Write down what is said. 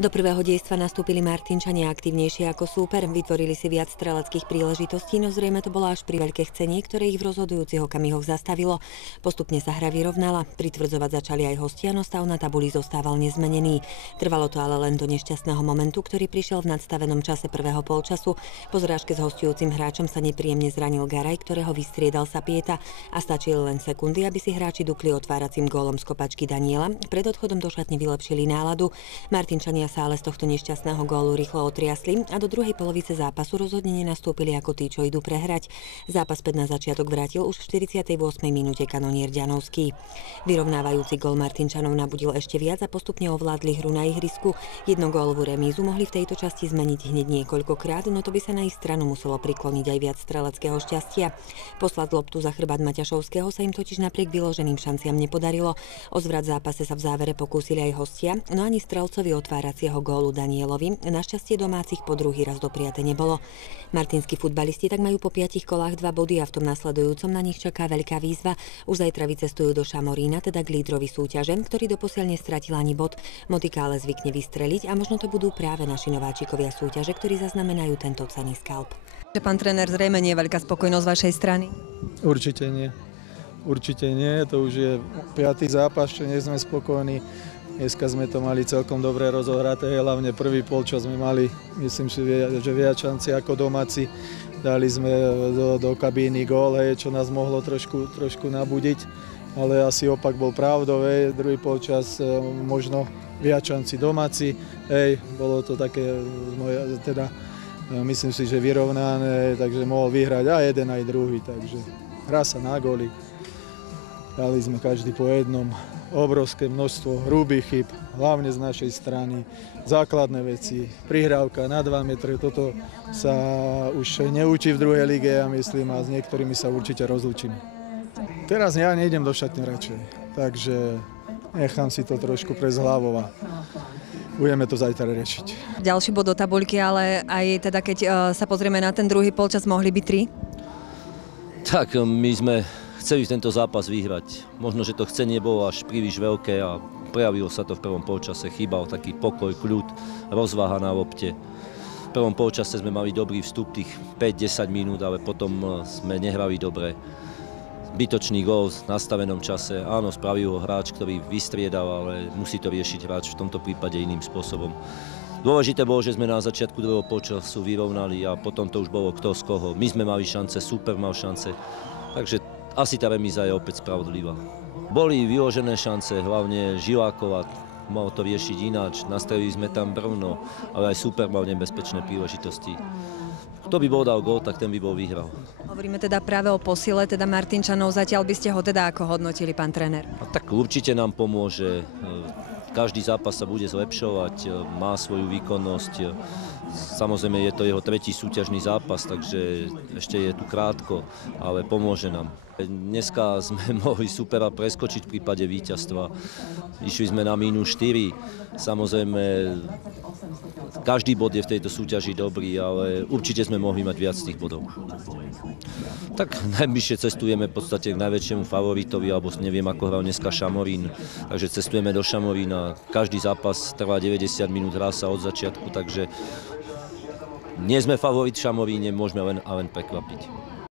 Do prvého dejstva nastúpili Martinčania aktívnejšie ako súper, vytvorili si viac streleckých príležitostí, no zrejme to bolo až pri veľké chcenie, ktoré ich v rozhodujúcich okamihoch zastavilo. Postupne sa hra vyrovnala, pritvrdzovať začali aj hostia, no stav na tabuli zostával nezmenený. Trvalo to ale len do nešťastného momentu, ktorý prišiel v nadstavenom čase prvého polčasu. Po zrážke s hostujúcim hráčom sa nepríjemne zranil Garaj, ktorého vystriedal Sapieta a stačili len sekundy, aby si hráči dukli otváracím gólom z kopačky Daniela. Pred odchodom do šatne vylepšili náladu. Martinčania sa ale z tohto nešťastného gólu rýchlo otriasli a do druhej polovice zápasu rozhodne nenastúpili ako tí, čo idú prehrať. Zápas späť na začiatok vrátil už v 48. minúte kanonier Ďanovský. Vyrovnávajúci gól Martinčanov nabudil ešte viac a postupne ovládli hru na ihrisku. Jednogólovú remízu mohli v tejto časti zmeniť hneď niekoľkokrát, no to by sa na ich stranu muselo prikloniť aj viac streleckého šťastia. Poslať loptu za chrbát Maťašovského sa im totiž napriek vyloženým šanciam nepodarilo. O zvrat v zápase sa v závere pokúsili aj hostia, no ani strelcovi otváracieho gólu Danielovi našťastie domácich po druhý raz dopriate nebolo. Martinskí futbalisti tak majú po 5 kolách 2 body a v tom nasledujúcom na nich čaká veľká výzva. Už zajtra vycestujú do Šamorína, teda k lídrovi súťaže, ktorý doposiaľ nestratil ani bod. Motika ale zvykne vystreliť a možno to budú práve naši nováčikovia súťaže, ktorí zaznamenajú tento cenný skalp. Pán tréner, zrejme nie je veľká spokojnosť vašej strany? Určite nie. Určite nie. To už je 5. zápas, čo nie sme spokojní. Dneska sme to mali celkom dobre rozohraté, hlavne prvý polčas sme mali, myslím si, že viac šanci ako domáci. Dali sme do kabíny gól, čo nás mohlo trošku nabudiť, ale asi opak bol pravdou, druhý polčas možno viac šanci domáci, bolo to také, myslím si, že vyrovnané, takže mohol vyhrať aj jeden, aj druhý, takže hra sa na góly. Dali sme každý po jednom. Obrovské množstvo hrubých chyb, hlavne z našej strany, základné veci, prihrávka na 2 metre, toto sa už neučí v druhej lige, ja myslím, a s niektorými sa určite rozlúčime. Teraz ja nejdem do šatne radšej, takže nechám si to trošku prejsť hlavou a budeme to zajtra riešiť. Ďalší bod do tabuľky, ale aj teda keď sa pozrieme na ten druhý polčas, mohli by 3? Tak, my sme chceli tento zápas vyhrať. Možno, že to chcenie bolo až príliš veľké a prejavilo sa to v prvom polčase. Chýbal taký pokoj, kľud, rozvaha na lopte. V prvom polčase sme mali dobrý vstup, tých 5-10 minút, ale potom sme nehrali dobre. Zbytočný gól v nastavenom čase. Áno, spravil ho hráč, ktorý vystriedal, ale musí to riešiť hráč v tomto prípade iným spôsobom. Dôležité bolo, že sme na začiatku druhého polčasu vyrovnali a potom to už bolo kto z koho. My sme mali šance, súper mal šance, takže asi tá remíza je opäť spravodlivá. Boli vyložené šance, hlavne Žilákova, mal to riešiť ináč, nastrelili sme tam Brno, ale aj super mal nebezpečné príležitosti. Kto by bol dal gól, tak ten by bol vyhral. Hovoríme teda práve o posile, teda Martinčanov, zatiaľ by ste ho teda ako hodnotili, pán tréner? A tak určite nám pomôže, každý zápas sa bude zlepšovať, má svoju výkonnosť. Samozrejme je to jeho 3. súťažný zápas, takže ešte je tu krátko, ale pomôže nám. Dneska sme mohli supera preskočiť v prípade víťazstva. Išli sme na -4. Samozrejme, každý bod je v tejto súťaži dobrý, ale určite sme mohli mať viac tých bodov. Tak najbližšie cestujeme v podstate k najväčšiemu favoritovi, alebo neviem, ako hral dneska Šamorín. Takže cestujeme do Šamorína. Každý zápas trvá 90 minút, hrá sa od začiatku, takže nie sme favorit v Šamoríne, môžeme len prekvapiť.